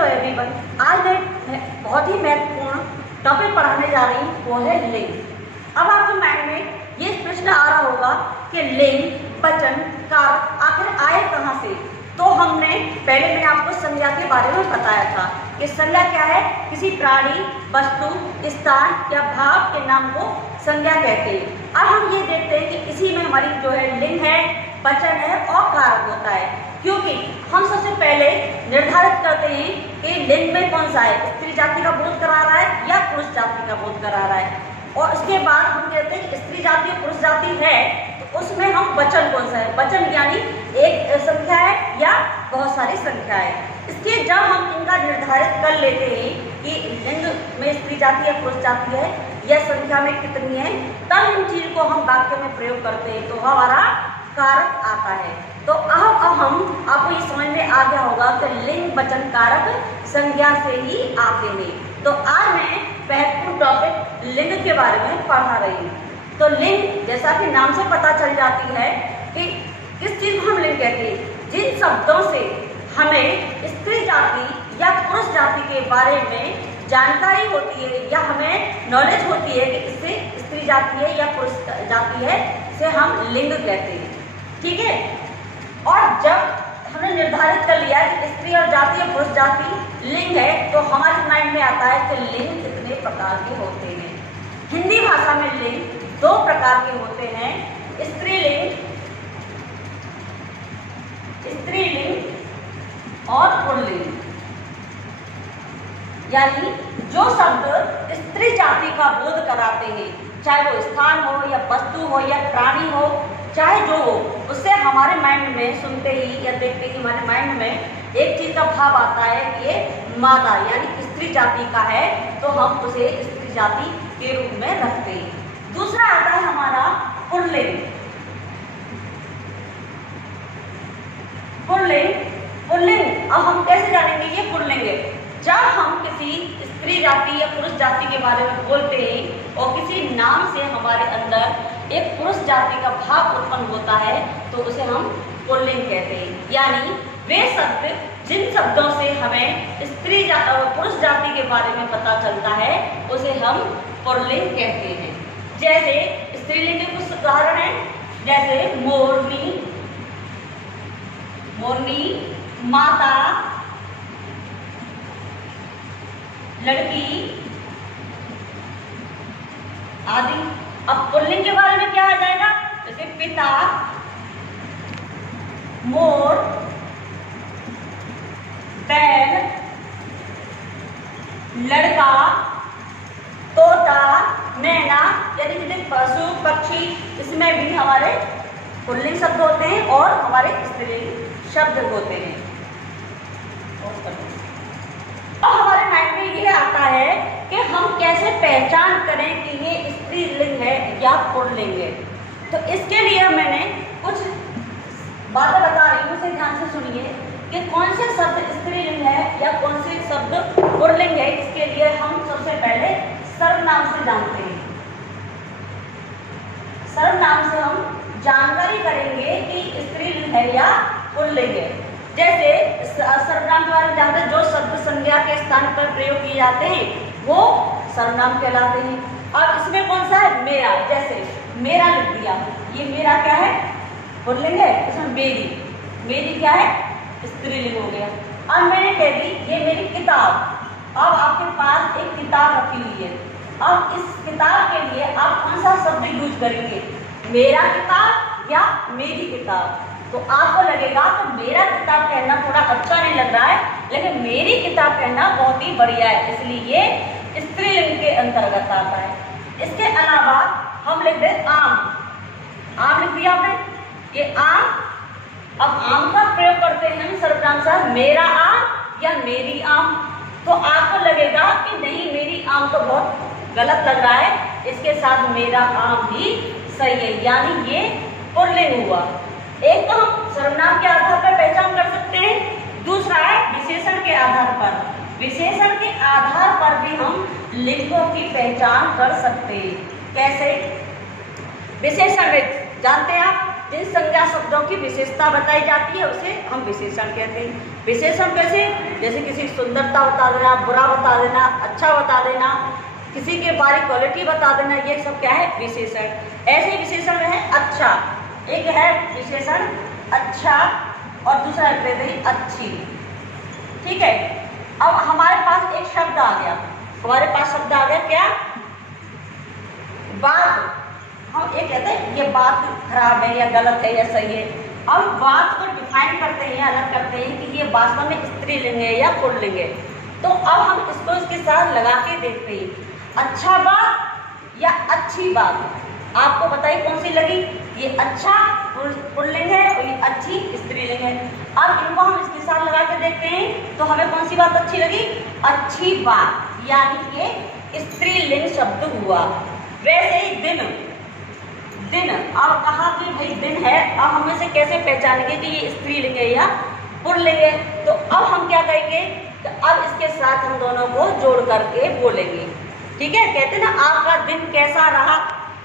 Hello everyone, आज मैं बहुत ही महत्वपूर्ण टॉपिक पढ़ाने जा रही हूँ, वो है लिंग। अब आपके माइंड में ये प्रश्न आ रहा होगा कि लिंग, वचन, कारक आखिर आए कहाँ से। तो मैंने आपको संज्ञा के बारे में बताया था कि संज्ञा क्या है, किसी प्राणी, वस्तु, स्थान या भाव के नाम को संज्ञा कहते हैं। अब हम ये देखते हैं कि इसी में हमारी जो है लिंग है, वचन है और कारक होता है, क्योंकि हम सबसे पहले निर्धारित करते हैं कि लिंग में कौन सा है, स्त्री जाति का बोध करा रहा है या पुरुष जाति का बोध करा रहा है। और उसके बाद हम कहते हैं कि स्त्री जाति और पुरुष जाति है, तो उसमें हम वचन कौन सा है, वचन यानी एक संख्या है या बहुत सारी संख्या है। इसके जब हम इनका निर्धारित कर लेते हैं कि लिंग में स्त्री जाति या पुरुष जाति है या संख्या में कितनी है, तब इन चीज को हम वाक्य में प्रयोग करते हैं, तो हमारा कारक आता है। तो अब हम आपको ये समझ में आ गया होगा कि लिंग, वचन, कारक संज्ञा से ही आते हैं। तो आज मैं महत्वपूर्ण टॉपिक लिंग के बारे में पढ़ा रही हूँ। तो लिंग, जैसा कि नाम से पता चल जाती है कि किस चीज को हम लिंग कहते हैं, जिन शब्दों से हमें स्त्री जाति या पुरुष जाति के बारे में जानकारी होती है या हमें नॉलेज होती है कि इससे स्त्री जाति है या पुरुष जाति है, से हम लिंग कहते हैं। ठीक है। और जब हमने निर्धारित कर लिया कि स्त्री और जाति या पुरुष जाति लिंग है, तो हमारे माइंड में आता है कि लिंग कितने प्रकार के होते हैं। हिंदी भाषा में लिंग दो प्रकार के होते हैं, स्त्रीलिंग और पुल्लिंग। यानी जो शब्द स्त्री जाति का बोध कराते हैं, चाहे वो स्थान हो या वस्तु हो या प्राणी हो, चाहे जो हो, उससे हमारे माइंड में सुनते ही या देखते ही हमारे माइंड में एक चीज का भाव आता है कि ये मादा यानी स्त्री जाति का है, तो हम उसे स्त्री जाति के रूप में रखते हैं। दूसरा आता है हमारा पुल्लिंग। पुल्लिंग अब हम कैसे जानेंगे ये पुल्लिंग है, जब हम किसी स्त्री जाति या पुरुष जाति के बारे में बोलते हैं और किसी नाम से हमारे अंदर एक पुरुष जाति का भाव उत्पन्न होता है, तो उसे हम पुल्लिंग कहते हैं। यानी वे शब्द जिन शब्दों से हमें पुरुष जाति के बारे में पता चलता है, उसे हम पुल्लिंग कहते हैं। जैसे स्त्रीलिंग के कुछ उदाहरण हैं, जैसे मोरनी, माता, लड़की आदि। अब पुल्लिंग के बारे में क्या आ जाएगा, जैसे पिता, मोर, बैल, लड़का, तोता, मैना, यानी जितने पशु पक्षी, इसमें भी हमारे पुल्लिंग शब्द होते हैं और हमारे स्त्रीलिंग शब्द होते हैं। अब हमारे माइंड में ये आता है कि हम कैसे पहचान करें कि ये स्त्रीलिंग है या पुल्लिंग है। तो इसके लिए मैंने कुछ बातें बता रही हूँ, उसे ध्यान से सुनिए कि कौन से शब्द स्त्रीलिंग है या कौन से शब्द पुल्लिंग है। इसके लिए हम सबसे पहले सर्वनाम से जानते हैं। सर्वनाम से हम जानकारी करेंगे कि स्त्रीलिंग है या पुल्लिंग है। जैसे सर्वनाम के बारे में जानते हैं, जो शब्द संज्ञा के स्थान पर प्रयोग किए जाते हैं वो सर्वनाम कहलाते हैं। और इसमें कौन सा है, मेरा। जैसे मेरा लिख दिया, ये मेरा क्या है, पुल्लिंग है। इसमें मेरी क्या है, स्त्रीलिंग हो गया। अब मैंने कह दी ये मेरी किताब। अब आपके पास एक किताब रखी हुई है, अब इस किताब के लिए आप कौन सा शब्द यूज करेंगे, मेरा किताब या मेरी किताब। तो आपको लगेगा तो मेरा किताब कहना थोड़ा अच्छा नहीं लग रहा है, लेकिन मेरी किताब कहना बहुत ही बढ़िया है, इसलिए ये स्त्रीलिंग के अंतर्गत आता है। इसके अलावा हम लिख दें आम लिख दिया आपने, ये आम। अब आम का प्रयोग करते हैं हम सर्वनाम से, मेरा आम या मेरी आम। तो आपको लगेगा कि नहीं, मेरी आम तो बहुत गलत लग रहा है, इसके साथ मेरा आम भी सही है, यानी ये पुल्लिंग हुआ। एक तो हम सर्वनाम के आधार पर पहचान कर सकते हैं, दूसरा है विशेषण के आधार पर। विशेषण के आधार पर भी हम लिंगों की पहचान कर सकते हैं। कैसे, विशेषण में जानते हैं आप, जिन संज्ञा शब्दों की विशेषता बताई जाती है उसे हम विशेषण कहते हैं। विशेषण कैसे? जैसे किसी की सुंदरता बता देना, बुरा बता देना, अच्छा बता देना, किसी के बारे क्वालिटी बता देना, ये सब क्या है? विशेषण। ऐसे विशेषण है अच्छा, एक है विशेषण अच्छा और दूसरा है अच्छी। ठीक है, अब हमारे पास एक शब्द आ गया, हमारे पास शब्द आ गया क्या? बात। हम ये कहते हैं ये बात खराब है या गलत है या सही है। अब बात को डिफाइन करते हैं, अलग करते हैं कि ये वास्तव में स्त्रीलिंग है या पुल्लिंग है। तो अब हम इसको इसके साथ लगा के देखते हैं, अच्छा बात या अच्छी बात। आपको बताइए कौन सी लगी? ये अच्छा पुल्लिंग है और ये अच्छी स्त्रीलिंग है। अब इनको हम इसके साथ लगा के देखते हैं तो हमें कौन सी बात अच्छी लगी? अच्छी बात, यानी ये स्त्रीलिंग शब्द हुआ। वैसे ही दिन, दिन अब कहा कि भाई दिन है, अब हम इसे कैसे पहचानेंगे कि ये स्त्रीलिंग है या पुल्लिंग है? तो अब हम क्या करेंगे? तो अब इसके साथ हम दोनों को जोड़ करके बोलेंगे। ठीक है, कहते हैं ना आपका दिन कैसा रहा।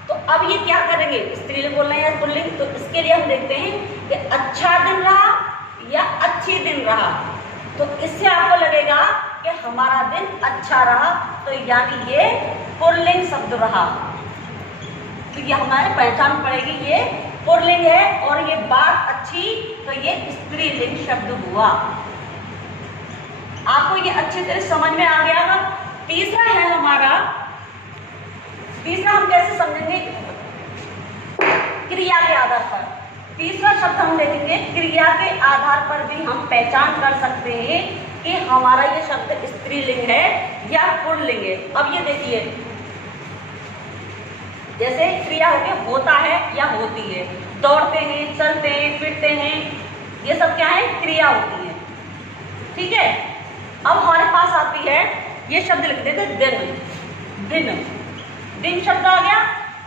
तो अब ये क्या करेंगे? स्त्रीलिंग बोल रहे हैं या पुल्लिंग? तो इसके लिए हम देखते हैं कि अच्छा दिन रहा या अच्छी दिन रहा। तो इससे आपको लगेगा कि हमारा दिन अच्छा रहा, तो यानी ये पुल्लिंग शब्द रहा। तो ये हमारे पहचान पड़ेगी ये पुल्लिंग है, और ये बात अच्छी तो ये स्त्रीलिंग शब्द हुआ। आपको ये अच्छी तरह समझ में आ गया ना? तीसरा है हमारा, तीसरा हम कैसे समझेंगे? क्रिया के आधार पर। तीसरा शब्द हम देखेंगे, क्रिया के आधार पर भी हम पहचान कर सकते हैं कि हमारा ये शब्द स्त्रीलिंग है या पुल्लिंग है। अब ये देखिए, जैसे क्रिया हो गया होता है या होती है, दौड़ते हैं, चलते हैं, फिरते हैं, ये सब क्या है? क्रिया होती है। ठीक है, अब हमारे पास आती है, ये शब्द लिख देते दिन। दिन, दिन शब्द आ गया।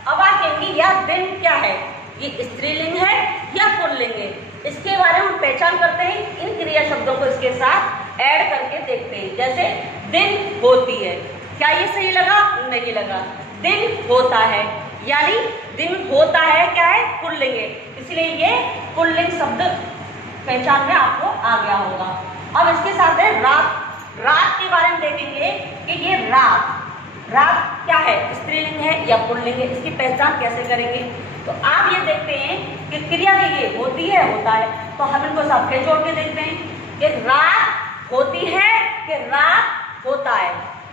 अब आप कहेंगे यार दिन क्या है? ये स्त्रीलिंग है या पुल्लिंग है? इसके बारे में हम पहचान करते हैं, इन क्रिया शब्दों को इसके साथ ऐड करके देखते हैं। जैसे दिन होती है, क्या ये सही लगा? नहीं लगा। दिन होता है, यानी दिन होता है क्या है? पुल्लिंग है, इसलिए ये पुल्लिंग शब्द पहचान में आपको आ गया होगा। अब इसके साथ है रात। रात के बारे में देखेंगे कि ये रात, रात क्या है? स्त्रीलिंग है या पुल्लिंग है? इसकी पहचान कैसे करेंगे? तो आप ये देखते हैं कि क्रिया के ये होती है, होता है, तो हम इनको साथ फिर जोड़ के देखते हैं कि रात होती है कि रात होता है।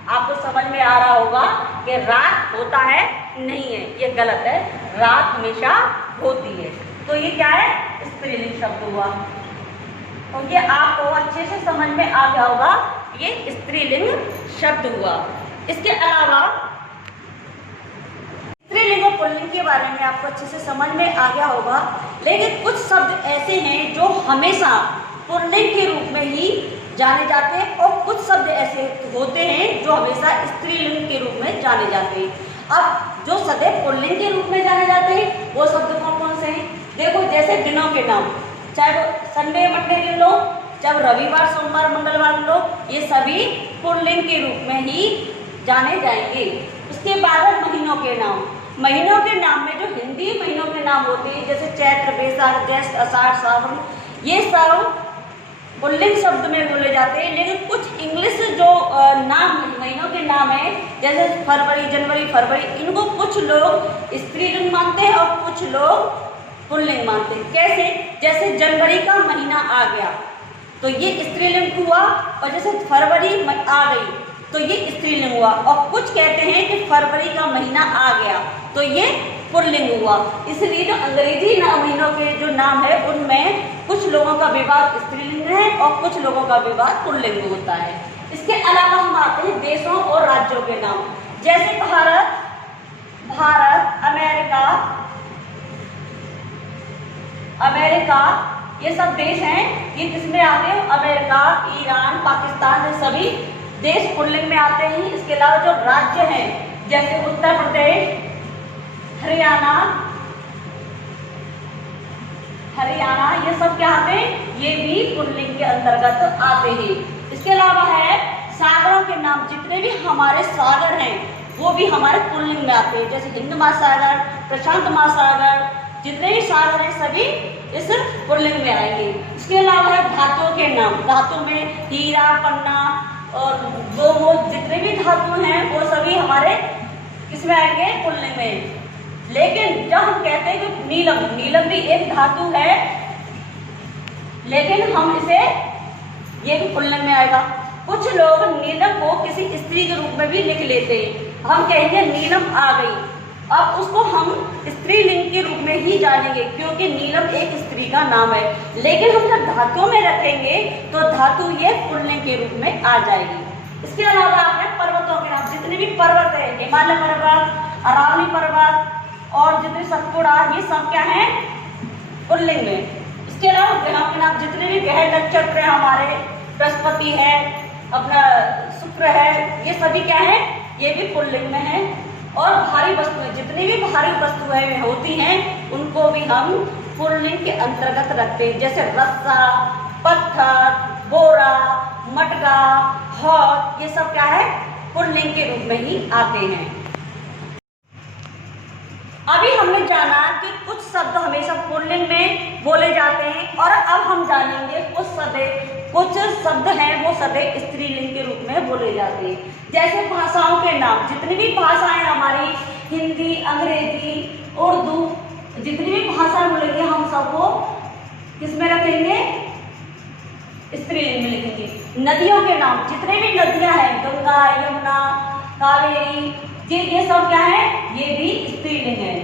आपको समझ में आ रहा होगा कि रात होता है, नहीं है, ये गलत है, रात हमेशा होती है। तो ये क्या है? स्त्रीलिंग शब्द हुआ। तो ये आपको अच्छे से समझ में आ गया होगा, ये स्त्रीलिंग शब्द हुआ। इसके अलावा स्त्रीलिंग और पुल्लिंग के बारे में आपको अच्छे से समझ में आ गया होगा, लेकिन कुछ शब्द ऐसे हैं जो हमेशा पुल्लिंग के रूप में ही जाने जाते हैं, और कुछ शब्द ऐसे होते हैं जो हमेशा स्त्रीलिंग के रूप में जाने जाते हैं। अब जो सदैव पुल्लिंग के रूप में जाने जाते हैं वो शब्द कौन कौन से हैं? देखो, जैसे दिनों के नाम, चाहे वो संडे मंडे गिन लो, चाहे रविवार सोमवार मंगलवार गिन लो, ये सभी पुल्लिंग के रूप में ही जाने जाएंगे। उसके बाद महीनों के नाम। महीनों के नाम में जो हिंदी महीनों के नाम होते हैं, जैसे चैत्र, बैसाख, ज्येष्ठ, आषाढ़, सावन, ये सब पुल्लिंग शब्द में बोले जाते हैं। लेकिन कुछ इंग्लिश जो नाम महीनों के नाम है, जैसे फरवरी, जनवरी, फरवरी, इनको कुछ लोग स्त्रीलिंग मानते हैं और कुछ लोग पुल्लिंग मानते हैं। कैसे? जैसे जनवरी का महीना आ गया तो ये स्त्रीलिंग हुआ, और जैसे फरवरी आ गई तो ये स्त्रीलिंग हुआ, और कुछ कहते हैं कि फरवरी का महीना आ गया तो ये पुल्लिंग हुआ। इसलिए जो अंग्रेजी महीनों के जो नाम है उनमें कुछ लोगों का विवाद स्त्रीलिंग है और कुछ लोगों का विवाद पुल्लिंग होता है। इसके अलावा हम आते हैं देशों और राज्यों के नाम, जैसे भारत, अमेरिका, ये सब देश हैं। ये किसमें आते हैं? अमेरिका, ईरान, पाकिस्तान, ये सभी देश पुल्लिंग में आते हैं। इसके अलावा जो राज्य हैं, जैसे उत्तर प्रदेश, हरियाणा, ये सब क्या आते हैं? ये भी पुल्लिंग के अंतर्गत आते हैं। इसके अलावा है सागरों के नाम, जितने भी हमारे सागर हैं वो भी हमारे पुल्लिंग में आते हैं, जैसे हिंद महासागर, प्रशांत महासागर, जितने भी सागर हैं सभी इस पुल्लिंग में आएंगे। इसके अलावा है धातुओं के नाम। धातु में हीरा, पन्ना और वो जितने भी धातु हैं वो सभी हमारे किसमें आएंगे? पुल्लिंग में। लेकिन जब हम कहते हैं कि नीलम, नीलम भी एक धातु है लेकिन हम इसे, ये भी पुल्लिंग में आएगा। कुछ लोग नीलम को किसी स्त्री के रूप में भी लिख लेते हैं। हम कहेंगे नीलम आ गई, अब उसको हम स्त्रीलिंग के रूप में ही जानेंगे क्योंकि नीलम एक स्त्री का नाम है। लेकिन हम जब धातुओं में रखेंगे तो धातु ये पुल्लिंग के रूप में आ जाएगी। इसके अलावा आपने पर्वतों के नाम, जितने भी पर्वत है, हिमालय पर्वत, अरावली पर्वत और जितने सतपुड़ा, ये सब क्या है? पुल्लिंग में। इसके अलावा ग्रहों के नाम, जितने भी ग्रह नक्षत्र है हमारे, बृहस्पति है, अपना शुक्र है, ये सभी क्या है? ये भी पुल्लिंग में है। और भारी वस्तुएं, जितनी भी भारी वस्तुएं होती हैं उनको भी हम पुल्लिंग के अंतर्गत रखते हैं। जैसे रस्सा, पत्थर, बोरा, मटका, हौद, ये सब क्या है? पुल्लिंग के रूप में ही आते हैं। अभी हमने जाना कि कुछ शब्द हमेशा पुल्लिंग में बोले जाते हैं और अब हम जानेंगे कुछ शब्द हैं वो सदैव स्त्रीलिंग के रूप में बोले जाते हैं। जैसे भाषाओं के नाम, जितनी भी भाषाएं हमारी, हिंदी, अंग्रेजी, उर्दू, जितनी भी भाषा बोलेंगे हम सबको किसमें रखेंगे? स्त्रीलिंग में लिखेंगे। नदियों के नाम, जितने भी नदियां हैं, गंगा, यमुना, कावेरी, ये सब क्या है? ये भी स्त्रीलिंग है।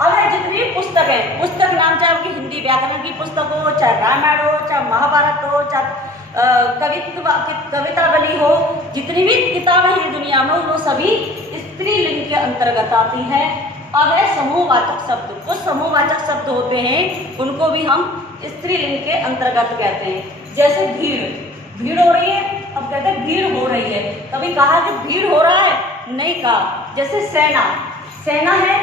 अब है जितनी भी पुस्तक है, पुस्तक नाम, चाहे आपकी हिंदी व्याकरण की पुस्तक हो, चाहे रामायण हो, चाहे महाभारत हो, चाहे कवितावली हो, जितनी भी किताबें हैं दुनिया में वो सभी स्त्रीलिंग के अंतर्गत आती है। अब है समूहवाचक शब्द। कुछ समूहवाचक शब्द होते हैं उनको भी हम स्त्रीलिंग के अंतर्गत कहते हैं। जैसे भीड़, भीड़ हो रही है, अब कहते हैं भीड़ हो रही है। कभी कहा कि भीड़ हो रहा है? नहीं कहा। जैसे सेना, सेना है,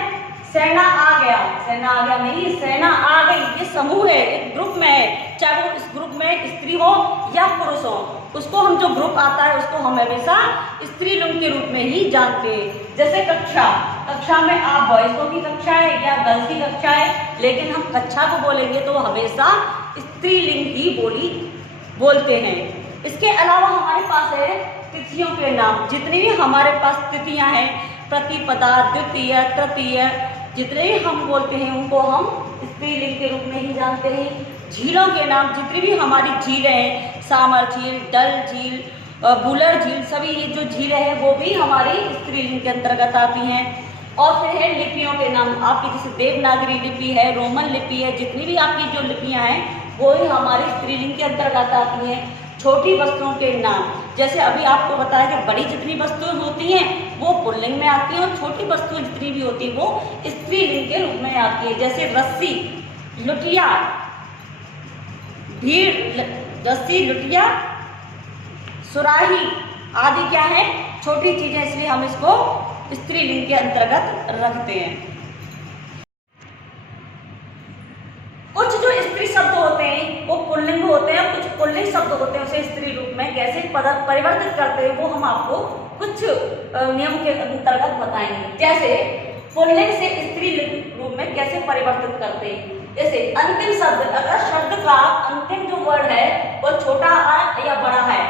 सेना आ गया, सेना आ गया नहीं, सेना आ गई। ये समूह है, एक ग्रुप में है, चाहे वो इस ग्रुप में स्त्री हो या पुरुष हो, उसको हम जो ग्रुप आता है उसको हम हमेशा स्त्रीलिंग के रूप में ही जानते हैं। जैसे कक्षा, कक्षा में आप बॉयजों की कक्षा है या गर्ल्स की कक्षा है, लेकिन हम कक्षा को बोलेंगे तो हमेशा स्त्रीलिंग ही बोलते हैं। इसके अलावा हमारे पास है तिथियों के नाम। जितनी भी हमारे पास तिथियां हैं, प्रतिपदा, द्वितीय, तृतीय, जितने भी हम बोलते हैं उनको हम स्त्रीलिंग के रूप में ही जानते हैं। झीलों के नाम, जितनी भी हमारी झीलें हैं, सामर झील, डल झील, बुलर झील, सभी ये जो झीलें हैं वो भी हमारी स्त्रीलिंग के अंतर्गत आती हैं। और फिर है लिपियों के नाम। आपकी जैसे देवनागरी लिपि है, रोमन लिपि है, जितनी भी आपकी जो लिपियाँ हैं वो ही हमारी स्त्रीलिंग के अंतर्गत आती हैं। छोटी वस्तुओं के नाम, जैसे अभी आपको बताया कि बड़ी जितनी वस्तुएं होती हैं वो पुल्लिंग में आती हैं और छोटी वस्तुएं जितनी भी होती हैं वो स्त्रीलिंग के रूप में आती है। जैसे रस्सी, लुटिया, भीड़, रस्सी, लुटिया, सुराही आदि क्या है? छोटी चीजें, इसलिए हम इसको स्त्रीलिंग के अंतर्गत रखते हैं। कुछ जो स्त्री शब्द होते हैं वो पुल्लिंग होते हैं, कुछ पुल्लिंग शब्द होते हैं उसे स्त्री रूप में कैसे परिवर्तित करते हैं वो हम आपको कुछ नियम के अंतर्गत बताएंगे। जैसे पुल्लिंग से स्त्रीलिंग रूप में कैसे परिवर्तित करते हैं। जैसे अंतिम शब्द, अगर शब्द का अंतिम जो वर्ड है वो छोटा आ या बड़ा है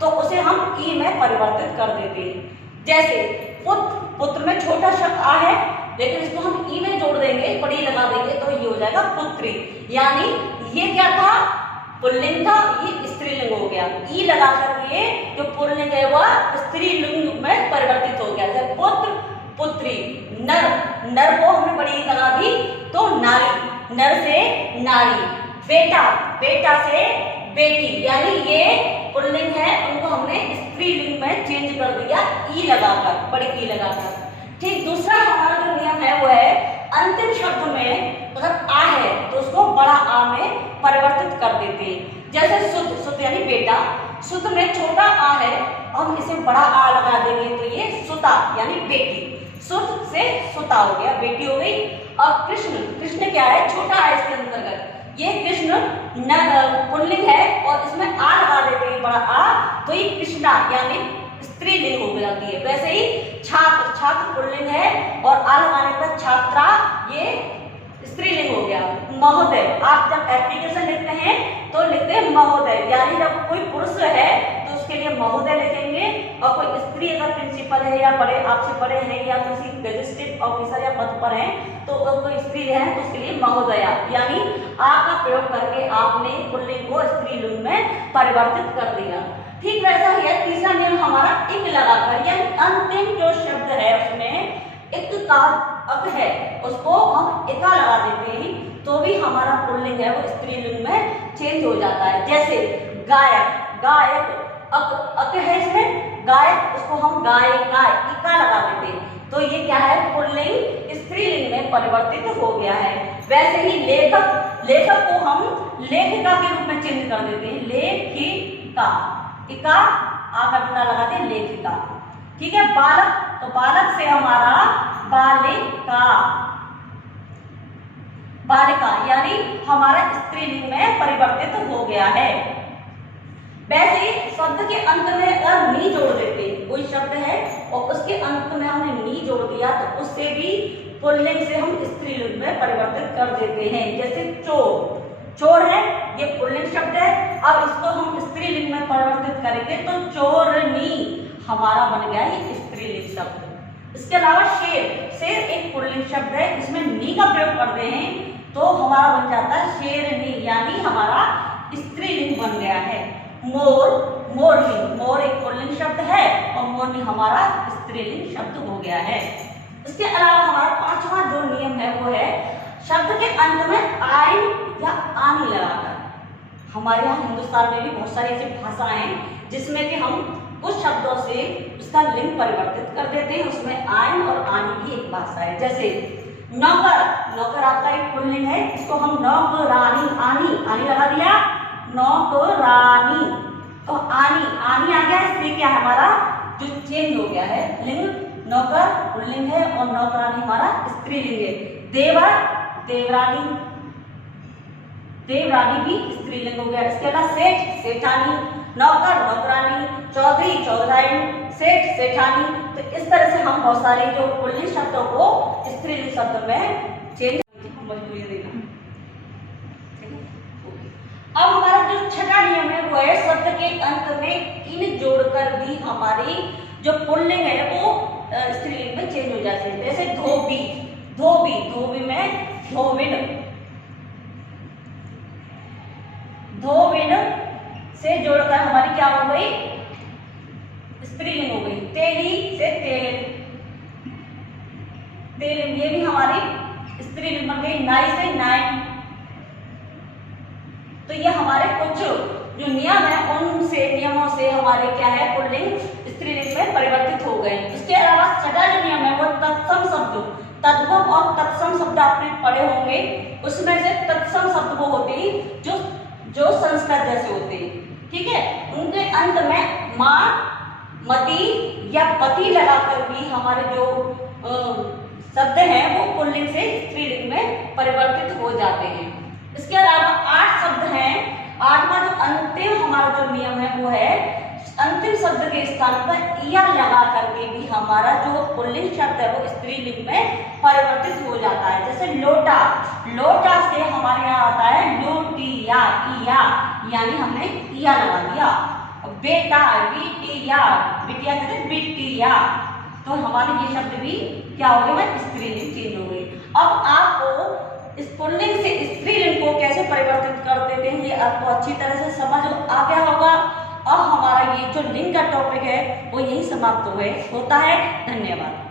तो उसे हम ई में परिवर्तित कर देते हैं। जैसे पुत्र, पुत्र में छोटा शब्द आ है लेकिन इसको हम ई में जोड़ देंगे, पड़ी लगा देंगे तो ये हो जाएगा पुत्री। यानी ये क्या था? पुल्लिंग था, ये स्त्रीलिंग हो गया। ई लगाकर ये जो पुल्लिंग है वह स्त्रीलिंग में परिवर्तित हो गया। जैसे पुत्र, पुत्री, नर, नर को हमने पड़ी लगा दी तो नारी, नर से नारी, बेटा, बेटा से बेटी, यानी ये पुल्लिंग है उनको हमने स्त्रीलिंग में चेंज कर दिया ई लगाकर, बड़ी ई लगाकर। ठीक, दूसरा हमारा जो नियम है वो है अंतिम शब्द में अगर आ है तो उसको बड़ा आ में परिवर्तित कर देते हैं। जैसे सुत, सुत यानी बेटा, सुत में छोटा आ है, हम इसे बड़ा आ लगा देंगे तो ये सुता यानी बेटी, सुत से सुता हो गया, बेटी हो गई। और कृष्ण, कृष्ण क्या है? छोटा है इसके अंतर्गत, ये कृष्ण पुल्लिंग है और इसमें आ लगा देते हैं बड़ा आ तो ये कृष्णा यानी स्त्रीलिंग हो जाती है। वैसे ही छात्र, छात्र पुल्लिंग है और आ लगाने पर छात्रा ये स्त्रीलिंग हो गया। महोदय, आप जब एप्लीकेशन लिखते हैं तो लिखते हैं महोदय, यानी जब कोई पुरुष है तो उसके लिए महोदय लिखेंगे, और कोई स्त्री अगर प्रिंसिपल है या बड़े आपसे बड़े हैं या किसी रजिस्ट्रेट ऑफिसर या पद पर हैं तो कोई स्त्री है तो उसके लिए महोदया, यानी आ का प्रयोग करके आपने पुल्लिंग को स्त्रीलिंग में परिवर्तित कर दिया। ठीक वैसा ही है तीसरा नियम हमारा इक लगाकर, यानी अंतिम जो शब्द है उसमें इक का अक है उसको हम इका लगा देते हैं तो भी हमारा पुल्लिंग है वो स्त्रीलिंग में चेंज हो जाता है। जैसे गायक, गायक अक है इसमें, गायक उसको हम गायिका इका लगा देते हैं तो ये क्या है, पुल्लिंग स्त्रीलिंग में परिवर्तित हो गया है। वैसे ही लेखक, लेखक को हम लेखिका के रूप में चेंज कर देते हैं, लेखिका, इका आ का बिंदा लगा दें लेखिका। ठीक है, बालक, तो बालक से हमारा बालिका, बालिका यानी हमारा स्त्रीलिंग में परिवर्तित हो गया है। वैसे ही शब्द के अंत में अगर नी जोड़ देते, कोई शब्द है और उसके अंत में हमने नी जोड़ दिया तो उससे भी पुल्लिंग से हम स्त्रीलिंग में परिवर्तित कर देते हैं। जैसे चोर, चोर है ये पुल्लिंग शब्द है, अब इसको हम स्त्रीलिंग में परिवर्तित करेंगे तो चोरनी हमारा बन गया है स्त्रीलिंग शब्द। इसके अलावा शेर, शेर एक पुल्लिंग शब्द है, इसमें नी का प्रयोग करते हैं तो हमारा बन जाता है शेरनी, यानी हमारा स्त्रीलिंग बन गया है। मोर, मोरनी, मोर एक पुल्लिंग शब्द है और मोरनी हमारा स्त्रीलिंग शब्द हो गया है। इसके अलावा हमारा पांचवा जो नियम है वो है शब्द के अंत में आई या आनी लगाकर। हमारे यहाँ हिंदुस्तान में भी बहुत सारी ऐसी भाषाएं हैं जिसमें कि हम कुछ शब्दों से उसका लिंग परिवर्तित कर देते हैं, उसमें आयन और आनी भी एक भाषा है। जैसे नौकर, नौकर आपका एक पुल्लिंग है, इसको हम नौकरानी, आनी, आनी लगा दिया नौकरानी, तो आनी, आनी आ गया, इसलिए क्या हमारा जो चेंज हो गया है लिंग, नौकर पुल्लिंग है और नौकरानी हमारा स्त्रीलिंग है। देवर, देवरानी, देवरानी भी स्त्रीलिंग हो गया। इसके अलावा सेठ, सेठानी, नौकर, नौकरानी, चौधरी, चौधराइन, सेठ, सेठानी, तो इस तरह से हम बहुत सारे जो पुल्लिंग शब्दों को स्त्रीलिंग शब्द में चेंज देना। अब हमारा जो छठा नियम है वो है शब्द के अंत में इन जोड़कर भी हमारी जो पुल्लिंग है वो स्त्रीलिंग में चेंज हो जाती है। जैसे धोबी, धोबी, धोबी में धोबिन, धोबिन से जोड़कर हमारी क्या हो गई, स्त्रीलिंग हो गई। तेली से तेलिन, तेलिन ये भी हमारी स्त्रीलिंग बन गई। नाई से नाइन, तो ये हमारे कुछ जो नियम है उनसे, नियमों से हमारे क्या है पुल्लिंग स्त्रीलिंग में परिवर्तित हो गए। इसके अलावा छठा जो नियम है वो तत्सम शब्द, तद्भव और तत्सम शब्द आपने पढ़े होंगे, उसमें से तत्सम शब्द वो होते हैं जो संस्कृत जैसे होते हैं, ठीक है, उनके अंत में माँ, मति या पति लगाकर भी हमारे जो शब्द हैं वो पुल्लिंग से स्त्रीलिंग में परिवर्तित हो जाते हैं। इसके अलावा 8 शब्द हैं। 8वां जो अंतिम हमारा जो नियम है वो है अंतिम शब्द के स्थान पर इया लगा करके भी हमारा जो पुल्लिंग शब्द है वो स्त्रीलिंग में परिवर्तित हो जाता है। जैसे लोटा, लोटा से हमारे यहाँ आता है लोटिया, इया, यानी हमने इया लगा दिया। बेटा, बिटिया, बिटिया कहते हैं बिटिया, तो हमारे ये शब्द भी क्या हो गए, स्त्रीलिंग चेंज हो गई। अब आपको इस पुल्लिंग से स्त्रीलिंग को कैसे परिवर्तित कर देते हैं ये आपको अच्छी तरह से समझ आ गया होगा। अब हमारा ये जो लिंग का टॉपिक है वो यही समाप्त होता है। धन्यवाद।